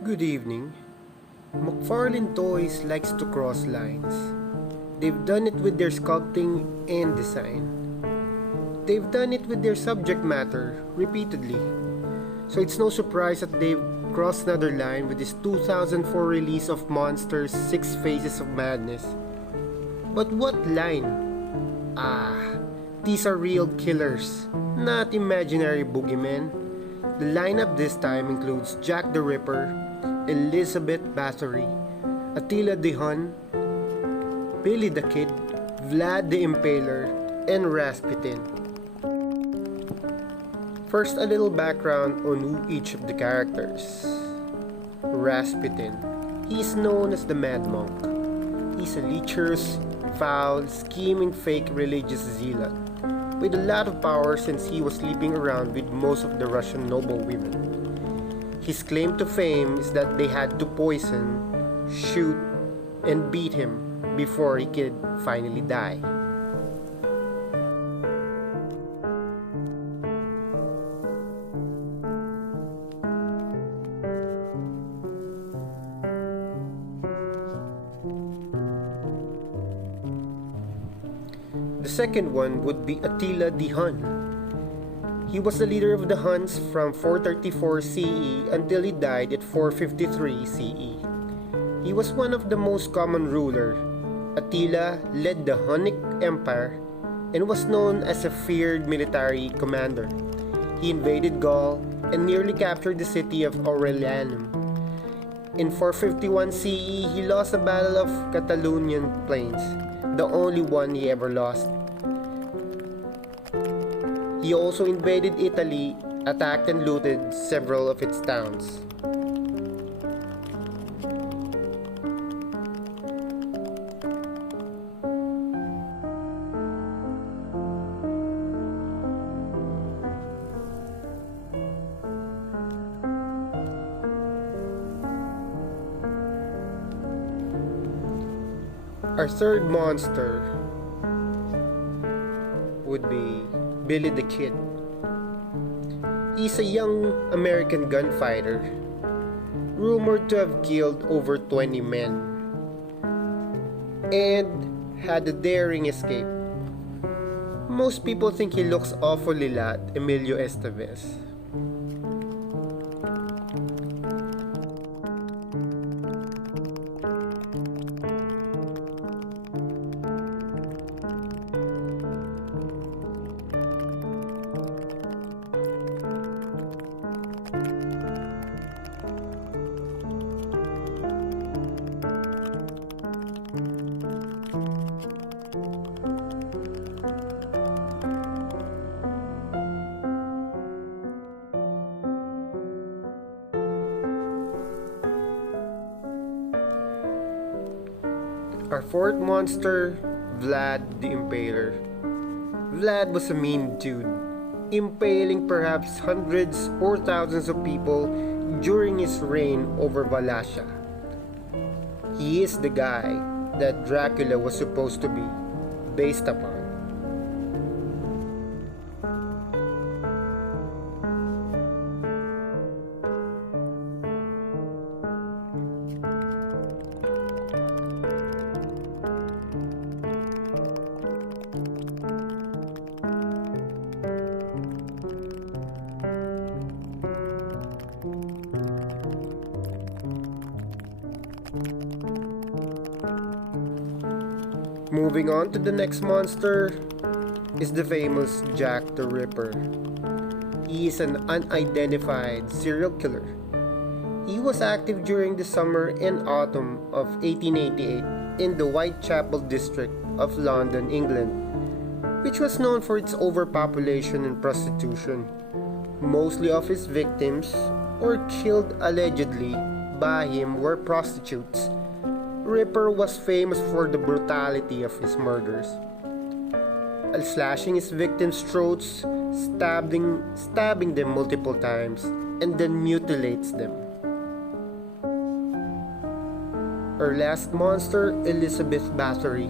Good evening. Mcfarlane Toys likes to cross lines. They've done it with their sculpting and design. They've done it with their subject matter repeatedly. So it's no surprise that they've crossed another line with this 2004 release of Monsters 6 Faces of Madness. But what line? These are real killers, not imaginary boogeymen. The lineup this time includes Jack the Ripper, Elizabeth Bathory, Attila the Hun, Billy the Kid, Vlad the Impaler, and Rasputin. First, a little background on who each of the characters. Rasputin. He is known as the Mad Monk. He's a lecherous, foul, scheming fake religious zealot with a lot of power since he was sleeping around with most of the Russian noble women. His claim to fame is that they had to poison, shoot, and beat him before he could finally die. The second one would be Attila the Hun. He was the leader of the Huns from 434 CE until he died at 453 CE. He was one of the most common ruler. Attila led the Hunnic Empire and was known as a feared military commander. He invaded Gaul and nearly captured the city of Aurelianum. In 451 CE, he lost the Battle of Catalonian Plains, the only one he ever lost. He also invaded Italy, attacked and looted several of its towns. Our third monster would be Billy the Kid. He's a young American gunfighter, rumored to have killed over 20 men, and had a daring escape. Most people think he looks awfully like Emilio Estevez. Our fourth monster, Vlad the Impaler. Vlad was a mean dude, impaling perhaps hundreds or thousands of people during his reign over Wallachia. He is the guy that Dracula was supposed to be based upon. Moving on to the next monster is the famous Jack the Ripper. He is an unidentified serial killer. He was active during the summer and autumn of 1888 in the Whitechapel district of London, England, which was known for its overpopulation and prostitution. Mostly of his victims, or killed allegedly by him, were prostitutes. Ripper was famous for the brutality of his murders, slashing his victims' throats, stabbing them multiple times, and then mutilates them. Our last monster, Elizabeth Bathory,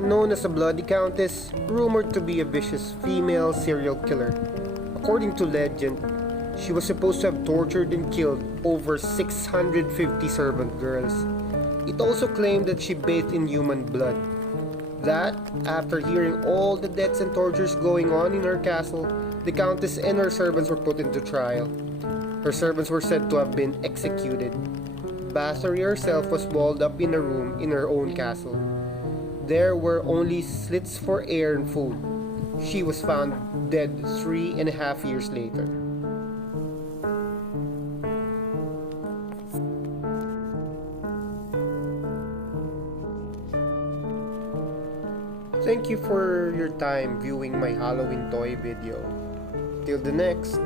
known as a bloody countess, rumored to be a vicious female serial killer. According to legend, She was supposed to have tortured and killed over 650 servant girls. It also claimed that she bathed in human blood. That, after hearing all the deaths and tortures going on in her castle, the countess and her servants were put into trial. Her servants were said to have been executed. Bathory herself was walled up in a room in her own castle. There were only slits for air and food. She was found dead 3.5 years later. Thank you for your time viewing my Halloween toy video. Till the next!